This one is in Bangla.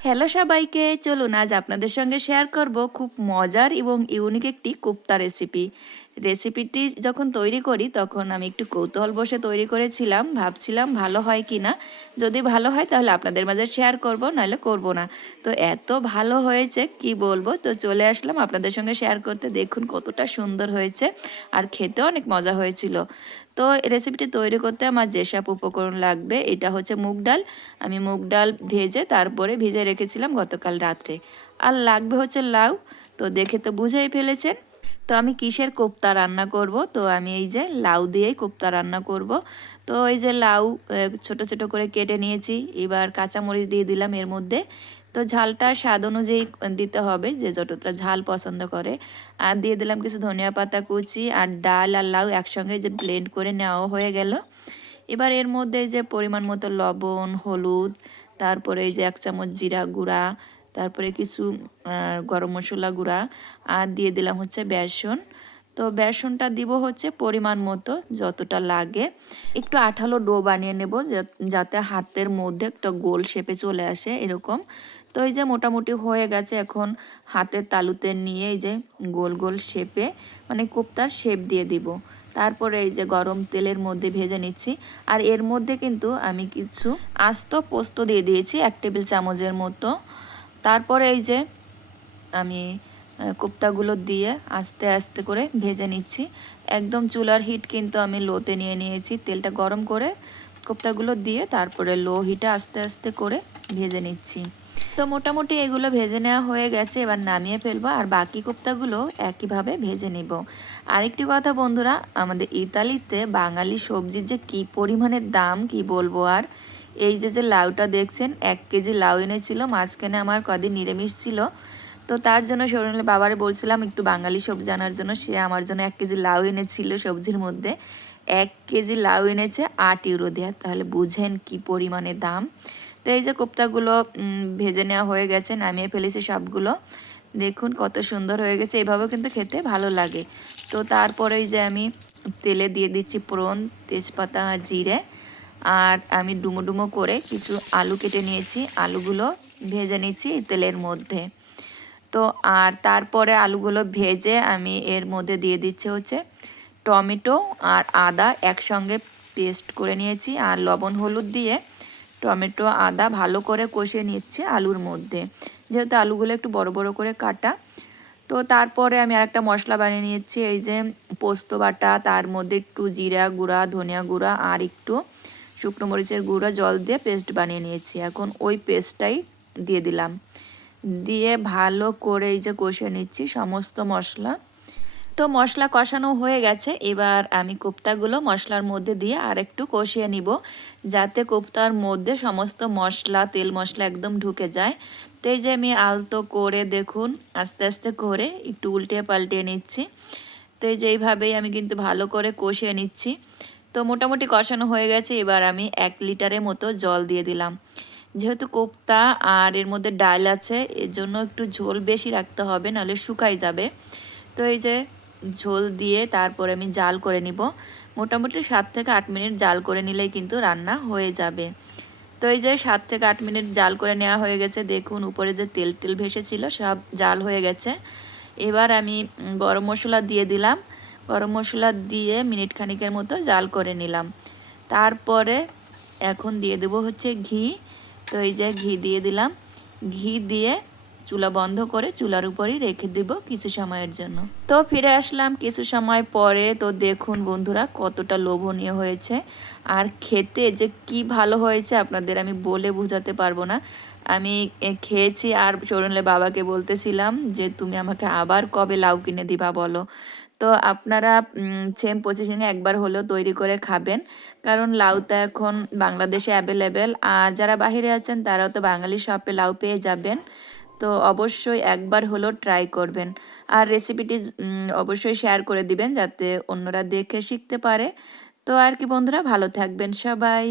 হ্যালো সবাইকে, চলুন আজ আপনাদের সঙ্গে শেয়ার করব খুব মজার এবং ইউনিক একটি কোপ্তা রেসিপি রেসিপিটি যখন তৈরি করি, তখন আমি একটু কৌতূহল বসে তৈরি করেছিলাম। ভাবছিলাম ভালো হয় কি না। যদি ভালো হয় তাহলে আপনাদের মাঝে শেয়ার করব, নাহলে করব না। তো এত ভালো হয়েছে, কি বলব? তো চলে আসলাম আপনাদের সঙ্গে শেয়ার করতে। দেখুন কতটা সুন্দর হয়েছে আর খেতেও অনেক মজা হয়েছিল। তো রেসিপিটি তৈরি করতে আমার যেসব উপকরণ লাগবে, এটা হচ্ছে মুগ ডাল। আমি মুগ ডাল ভেজে তারপরে ভেজে রেখেছিলাম গতকাল রাত্রে। আর লাগবে হচ্ছে লাউ। তো দেখে তো বুঝেই ফেলেছেন। তো আমি কিসের কোপ্তা রান্না করব? তো আমি এই যে লাউ দিয়েই কোপ্তা রান্না করব। তো এই যে লাউ ছোট ছোট করে কেটে নিয়েছি। এবার কাঁচামরিচ দিয়ে দিলাম এর মধ্যে। তো ঝালটা স্বাদ অনুযায়ী দিতে হবে, যে যতটা ঝাল পছন্দ করে। আর দিয়ে দিলাম কিছু ধনিয়া পাতা কুচি আর ডাল আর লাউ একসঙ্গে যে ব্লেন্ড করে নেওয়া হয়ে গেল। এবার এর মধ্যে যে পরিমাণ মতো লবণ, হলুদ, তারপরে এই যে এক চামচ জিরা গুঁড়া তারপরে কিছু গরম মশলা গুঁড়া, আর দিয়ে দিলাম হচ্ছে বেসন। তো বেসনটা দিব হচ্ছে পরিমাণ মতো, যতটা লাগে। একটু আঠালো ডো বানিয়ে নেব যাতে হাতের মধ্যে একটা গোল শেপে চলে আসে এরকম। তো এই যে মোটামুটি হয়ে গেছে এখন, হাতের তালুতে নিয়ে এই যে গোল গোল শেপে মানে কোপ্তার শেপ দিয়ে দিব। তারপরে এই যে গরম তেলের মধ্যে ভেজে নিচ্ছি। আর এর মধ্যে কিন্তু আমি কিছু আস্ত পোস্ত দিয়ে দিয়েছি, এক টেবিল চামচের মতো। তারপরে এই যে আমি কোপ্তাগুলো দিয়ে আস্তে আস্তে করে ভেজে নিচ্ছি। একদম চুলার হিট কিন্তু আমি লোতে নিয়ে নিয়েছি। তেলটা গরম করে কোপ্তাগুলো দিয়ে তারপরে লো হিটে আস্তে আস্তে করে ভেজে নিচ্ছি। তো মোটামুটি এগুলো ভেজে নেওয়া হয়ে গেছে, এবার নামিয়ে ফেলব। আর বাকি কোপ্তাগুলো একইভাবে ভেজে নেব। আরেকটি কথা বন্ধুরা, আমাদের ইতালিতে বাঙালি সবজির যে কি পরিমাণের দাম, কি বলব আর? এই যে যে লাউটা দেখছেন, এক কেজি লাউ এনেছিল, মাঝখানে আমার কদিন নিরামিষ ছিল। তো তার জন্য সরুণের বাবারে বলছিলাম, একটু বাঙালি সবজি আনার জন্য। সে আমার জন্য এক কেজি লাউ এনেছিল সবজির মধ্যে। এক কেজি লাউ এনেছে আট ইউরো দেওয়া তাহলে বুঝেন কি পরিমাণে দাম। তো এই যে কোপ্তাগুলো ভেজে নেওয়া হয়ে গেছে, নামিয়ে ফেলেছি সবগুলো। দেখুন কত সুন্দর হয়ে গেছে, এভাবেও কিন্তু খেতে ভালো লাগে। তো তারপরেই যে আমি তেলে দিয়ে দিচ্ছি প্রন তেজপাতা, জিরে। আর আমি ডুমো ডুমো করে কিছু আলু কেটে নিয়েছি। আলুগুলো ভেজে নিচ্ছি তেলের মধ্যে। তো আর তারপরে আলুগুলো ভেজে আমি এর মধ্যে দিয়ে দিচ্ছি হচ্ছে টমেটো আর আদা একসঙ্গে পেস্ট করে নিয়েছি আর লবণ হলুদ দিয়ে টমেটো, আদা ভালো করে কষিয়ে নিচ্ছি আলুর মধ্যে। যেহেতু আলুগুলো একটু বড় বড় করে কাটা, তো তারপরে আমি আর একটা মশলা বানিয়ে নিয়েছি, এই যে পোস্ত বাটা, তার মধ্যে একটু জিরা গুঁড়া, ধনিয়া গুঁড়া আর একটু শুকনো মরিচের গুঁড়া, জল দিয়ে পেস্ট বানিয়ে নিয়েছি। এখন ওই পেস্টটাই দিয়ে দিলাম। দিয়ে ভালো করে এই যে কষিয়ে নিচ্ছি সমস্ত মশলা। তো মশলা কষানো হয়ে গেছে। এবার আমি কোপ্তাগুলো মশলার মধ্যে দিয়ে আর একটু কষিয়ে নিব, যাতে কোপ্তার মধ্যে সমস্ত মশলা, তেল মশলা একদম ঢুকে যায়। তো এই যে আমি আলতো করে দেখুন, আস্তে আস্তে করে একটু উল্টে পাল্টিয়ে নিচ্ছি। তো এই যে এইভাবেই আমি কিন্তু ভালো করে কষিয়ে নিচ্ছি। তো মোটামুটি কষানো হয়ে গেছে। এবার আমি এক লিটারের মতো জল দিয়ে দিলাম। যেহেতু কোপ্তা আর এর মধ্যে ডাল আছে, এর জন্য একটু ঝোল বেশি রাখতে হবে, নাহলে শুকাই যাবে। তো এই যে ঝোল দিয়ে তারপরে আমি জাল করে নিব। মোটামুটি সাত থেকে আট মিনিট জাল করে নিলেই কিন্তু রান্না হয়ে যাবে। তো এই যে সাত থেকে আট মিনিট জাল করে নেওয়া হয়ে গেছে। দেখুন উপরে যে তেল টেল ভেসেছিল, সব জাল হয়ে গেছে। এবার আমি গরম মশলা দিয়ে দিলাম। গরম মশলা দিয়ে মিনিট খানিকের মতো জাল করে নিলাম। তারপরে এখন দিয়ে দেবো হচ্ছে ঘি। তো এই যে ঘি দিয়ে দিলাম। ঘি দিয়ে চুলা বন্ধ করে চুলার উপরেই রেখে দিব কিছু সময়ের জন্য। তো ফিরে আসলাম কিছু সময় পরে। তো দেখুন বন্ধুরা কতটা লোভনীয় হয়েছে। আর খেতে যে কি ভালো হয়েছে আপনাদের আমি বলে বোঝাতে পারব না। আমি খেয়েছি আর চরণলে বাবাকে বলতেছিলাম যে, তুমি আমাকে আবার কবে লাউ কিনে দিবা বলো? তো আপনারা সেম পজিশনে একবার হলেও তৈরি করে খাবেন। কারণ লাউটা এখন বাংলাদেশে অ্যাভেলেবেল আর যারা বাহিরে আছেন তারাও তো বাঙালি শপে লাউ পেয়ে যাবেন। তো অবশ্যই একবার হলেও ট্রাই করবেন। আর রেসিপিটি অবশ্যই শেয়ার করে দিবেন যাতে অন্যরা দেখে শিখতে পারে। তো আর কি বন্ধুরা, ভালো থাকবেন সবাই।